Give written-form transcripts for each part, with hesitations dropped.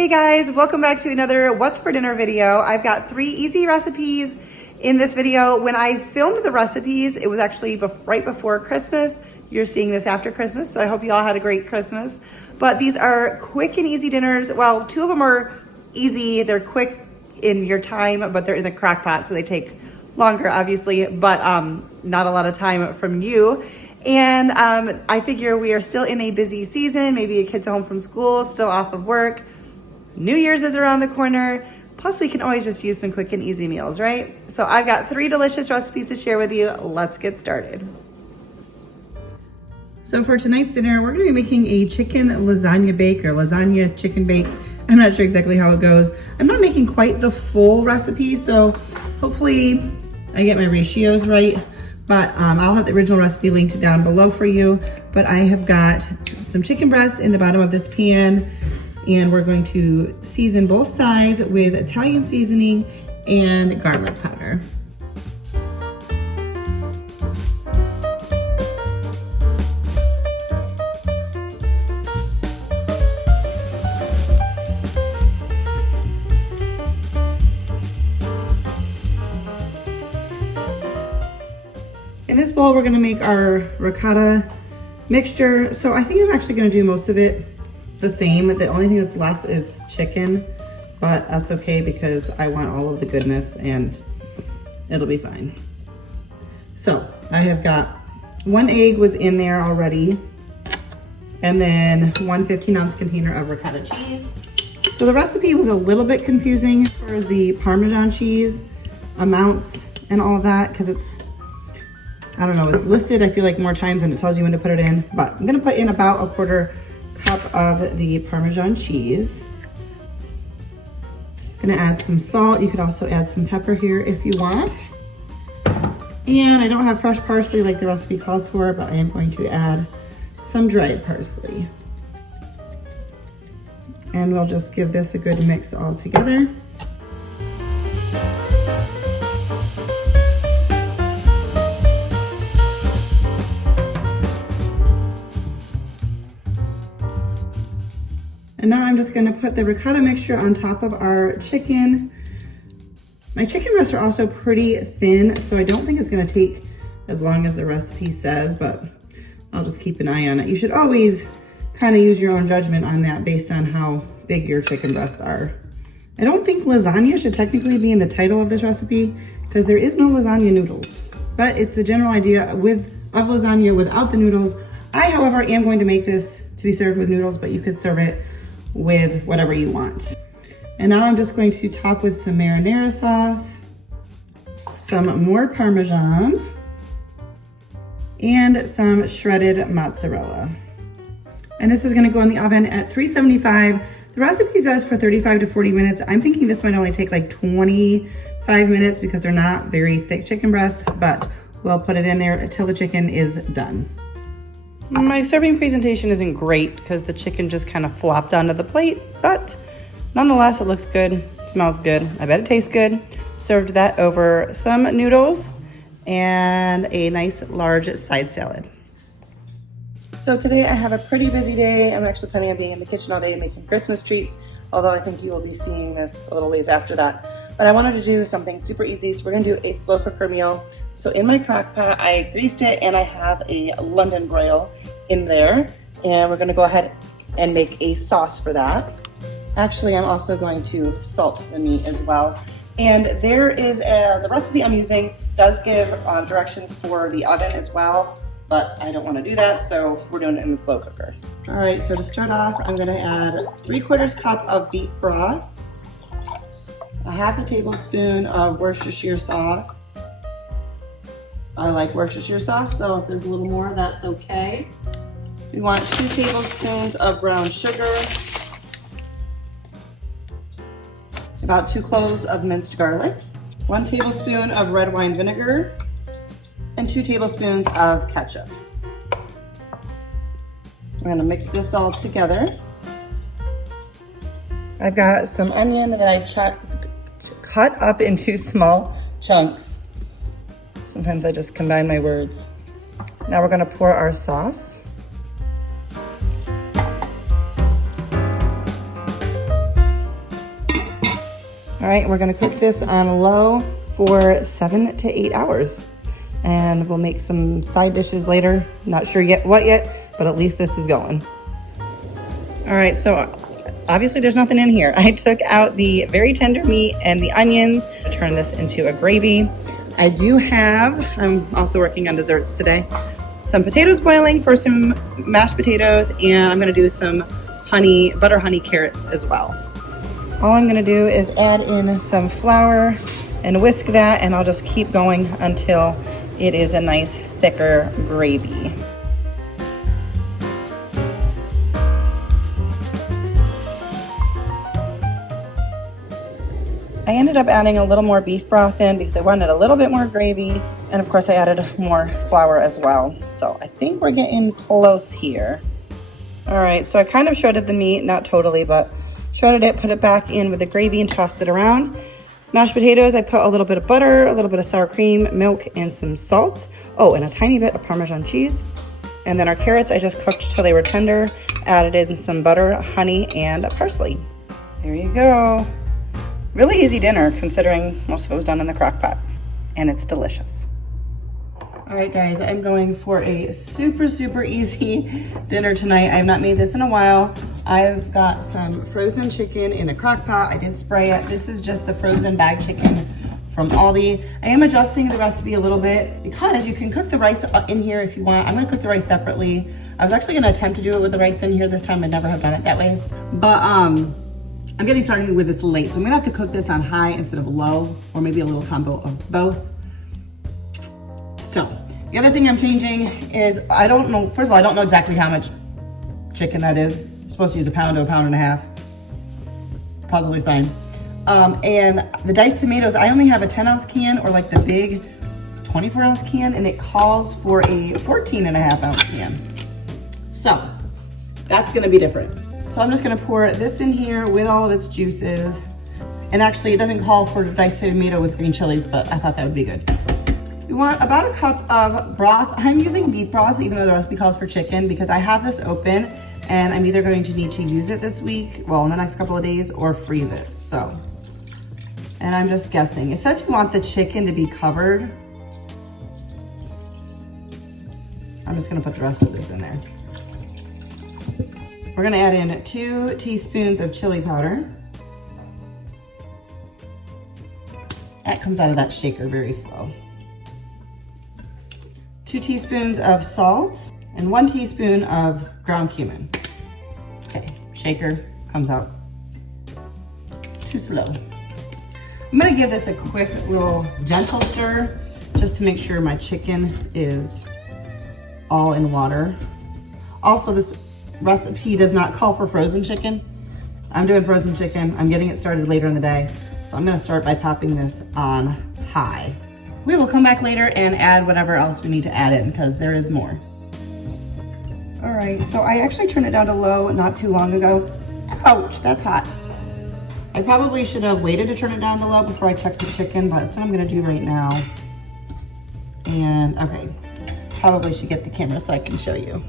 Hey guys, welcome back to another What's for Dinner video. I've got 3 easy recipes in this video. When I filmed the recipes, it was actually right before Christmas. You're seeing this after Christmas, so I hope you all had a great Christmas. But these are quick and easy dinners. Well, 2 of them are easy. They're quick in your time, but they're in the crock pot, so they take longer, obviously, but not a lot of time from you. And I figure we are still in a busy season. Maybe your kids are home from school, still off of work. New Year's is around the corner. Plus, we can always just use some quick and easy meals, right? So I've got 3 delicious recipes to share with you. Let's get started. So for tonight's dinner, we're gonna be making a chicken lasagna bake or lasagna chicken bake. I'm not sure exactly how it goes. I'm not making quite the full recipe, so hopefully I get my ratios right. But I'll have the original recipe linked down below for you. But I have got some chicken breasts in the bottom of this pan, and we're going to season both sides with Italian seasoning and garlic powder. In this bowl, we're gonna make our ricotta mixture. So I think I'm actually gonna do most of it the same. The only thing that's less is chicken, but that's okay because I want all of the goodness and it'll be fine. So I have got 1 egg was in there already, and then 1 15-ounce container of ricotta cheese. So the recipe was a little bit confusing as far as the Parmesan cheese amounts and all of that, because it's, I don't know, it's listed, I feel like, more times than it tells you when to put it in, but I'm gonna put in about 1/4 cup of the Parmesan cheese. Gonna add some salt. You could also add some pepper here if you want. And I don't have fresh parsley like the recipe calls for, but I am going to add some dried parsley. And we'll just give this a good mix all together. And now I'm just gonna put the ricotta mixture on top of our chicken. My chicken breasts are also pretty thin, so I don't think it's gonna take as long as the recipe says, but I'll just keep an eye on it. You should always kind of use your own judgment on that based on how big your chicken breasts are. I don't think lasagna should technically be in the title of this recipe because there is no lasagna noodles, but it's the general idea of lasagna without the noodles. I, however, am going to make this to be served with noodles, but you could serve it with whatever you want. And now I'm just going to top with some marinara sauce, some more Parmesan, and some shredded mozzarella. And this is gonna go in the oven at 375. The recipe says for 35 to 40 minutes. I'm thinking this might only take like 25 minutes because they're not very thick chicken breasts, but we'll put it in there until the chicken is done. My serving presentation isn't great because the chicken just kind of flopped onto the plate, but nonetheless, it looks good, smells good. I bet it tastes good. Served that over some noodles and a nice large side salad. So today I have a pretty busy day. I'm actually planning on being in the kitchen all day making Christmas treats, although I think you will be seeing this a little ways after that. But I wanted to do something super easy, so we're gonna do a slow cooker meal. So in my crock pot, I greased it and I have a London broil in there. And we're gonna go ahead and make a sauce for that. Actually, I'm also going to salt the meat as well. And there is the recipe I'm using does give directions for the oven as well, but I don't wanna do that, so we're doing it in the slow cooker. All right, so to start off, I'm gonna add 3/4 cup of beef broth, a 1/2 tablespoon of Worcestershire sauce. I like Worcestershire sauce, so if there's a little more, that's okay. We want 2 tablespoons of brown sugar, about 2 cloves of minced garlic, 1 tablespoon of red wine vinegar, and 2 tablespoons of ketchup. We're gonna mix this all together. I've got some onion that I cut up into small chunks. Sometimes I just combine my words. Now we're gonna pour our sauce. All right, we're gonna cook this on low for 7 to 8 hours. And we'll make some side dishes later. Not sure yet what yet, but at least this is going. All right, so obviously there's nothing in here. I took out the very tender meat and the onions to turn this into a gravy. I do have, I'm also working on desserts today, some potatoes boiling for some mashed potatoes, and I'm gonna do some butter honey carrots as well. All I'm gonna do is add in some flour and whisk that, and I'll just keep going until it is a nice thicker gravy. I ended up adding a little more beef broth in because I wanted a little bit more gravy. And of course I added more flour as well. So I think we're getting close here. All right, so I kind of shredded the meat, not totally, but shredded it, put it back in with the gravy and tossed it around. Mashed potatoes, I put a little bit of butter, a little bit of sour cream, milk, and some salt. Oh, and a tiny bit of Parmesan cheese. And then our carrots, I just cooked till they were tender, added in some butter, honey, and parsley. There you go. Really easy dinner considering most of it was done in the crock pot, and it's delicious. All right guys, I'm going for a super easy dinner tonight. I have not made this in a while. I've got some frozen chicken in a crock pot. I did spray it. This is just the frozen bag chicken from Aldi. I am adjusting the recipe a little bit because you can cook the rice in here if you want. I'm gonna cook the rice separately. I was actually gonna attempt to do it with the rice in here this time. I never have done it that way. But I'm getting started with this late, so I'm gonna have to cook this on high instead of low, or maybe a little combo of both. So, the other thing I'm changing is, I don't know, first of all, I don't know exactly how much chicken that is. I'm supposed to use a pound to a pound and a half. Probably fine. And the diced tomatoes, I only have a 10-ounce can, or like the big 24-ounce can, and it calls for a 14.5-ounce can. So, that's gonna be different. So I'm just gonna pour this in here with all of its juices. And actually it doesn't call for diced tomato with green chilies, but I thought that would be good. You want about a cup of broth. I'm using beef broth, even though the recipe calls for chicken, because I have this open and I'm either going to need to use it this week, well, in the next couple of days, or freeze it, so. And I'm just guessing. It says you want the chicken to be covered. I'm just gonna put the rest of this in there. We're gonna add in 2 teaspoons of chili powder. That comes out of that shaker very slow. 2 teaspoons of salt and 1 teaspoon of ground cumin. Okay, shaker comes out too slow. I'm gonna give this a quick little gentle stir just to make sure my chicken is all in water. Also, this recipe does not call for frozen chicken. I'm doing frozen chicken. I'm getting it started later in the day. So I'm gonna start by popping this on high. We will come back later and add whatever else we need to add in because there is more. All right, so I actually turned it down to low not too long ago. Ouch, that's hot. I probably should have waited to turn it down to low before I checked the chicken, but that's what I'm gonna do right now. And okay, probably should get the camera so I can show you.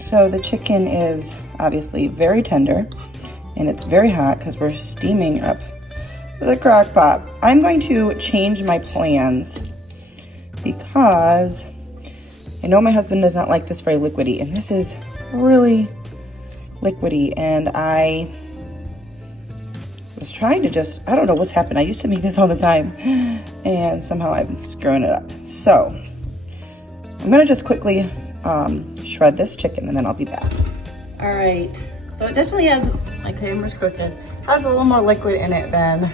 So the chicken is obviously very tender and it's very hot because we're steaming up the crock pot. I'm going to change my plans because I know my husband does not like this very liquidy, and this is really liquidy, and I was trying to just, I don't know what's happened. I used to make this all the time and somehow I'm screwing it up. So I'm gonna just quickly shred this chicken and then I'll be back. All right, so it definitely has, my camera's crooked, has a little more liquid in it than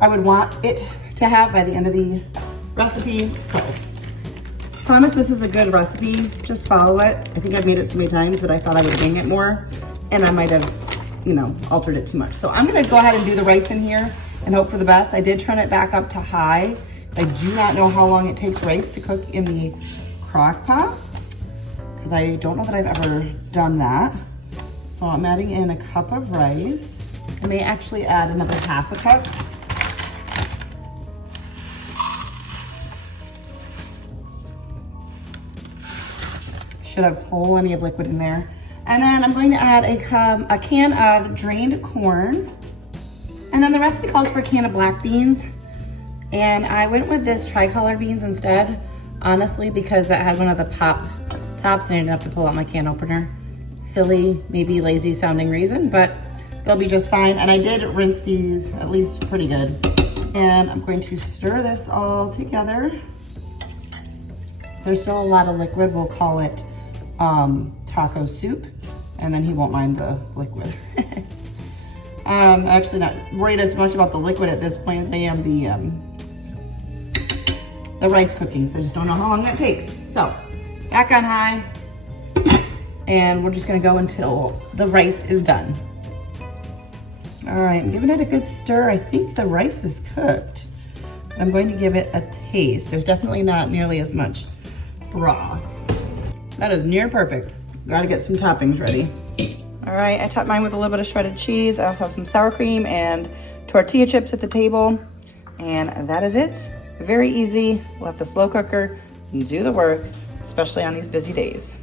I would want it to have by the end of the recipe. So, promise this is a good recipe, just follow it. I think I've made it so many times that I thought I would wing it more and I might have, you know, altered it too much. So I'm gonna go ahead and do the rice in here and hope for the best. I did turn it back up to high. I do not know how long it takes rice to cook in the crock pot because I don't know that I've ever done that. So I'm adding in a cup of rice. I may actually add another half a cup. Should have plenty of liquid in there. And then I'm going to add a can of drained corn. And then the recipe calls for a can of black beans. And I went with this tricolor beans instead, honestly, because that had one of the pop tops and I didn't have to pull out my can opener. Silly, maybe lazy sounding reason, but they'll be just fine. And I did rinse these at least pretty good. And I'm going to stir this all together. There's still a lot of liquid, we'll call it taco soup, and then he won't mind the liquid. I'm actually not worried as much about the liquid at this point as I am the rice cooking, so I just don't know how long that takes. So, back on high, and we're just gonna go until the rice is done. All right, I'm giving it a good stir. I think the rice is cooked. I'm going to give it a taste. There's definitely not nearly as much broth. That is near perfect. Gotta get some toppings ready. All right, I topped mine with a little bit of shredded cheese. I also have some sour cream and tortilla chips at the table. And that is it. Very easy. Let the slow cooker do the work, especially on these busy days.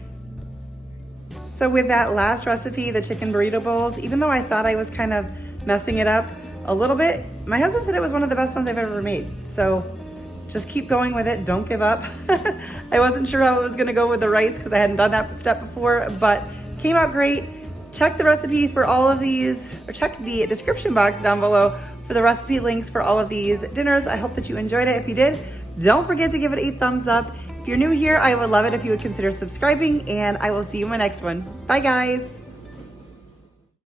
So with that last recipe, the chicken burrito bowls, even though I thought I was kind of messing it up a little bit, my husband said it was one of the best ones I've ever made. So just keep going with it, don't give up. I wasn't sure how it was gonna go with the rice because I hadn't done that step before, but came out great. Check the recipes for all of these, or check the description box down below for the recipe links for all of these dinners. I hope that you enjoyed it. If you did, don't forget to give it a thumbs up. If you're new here, I would love it if you would consider subscribing, and I will see you in my next one. Bye guys.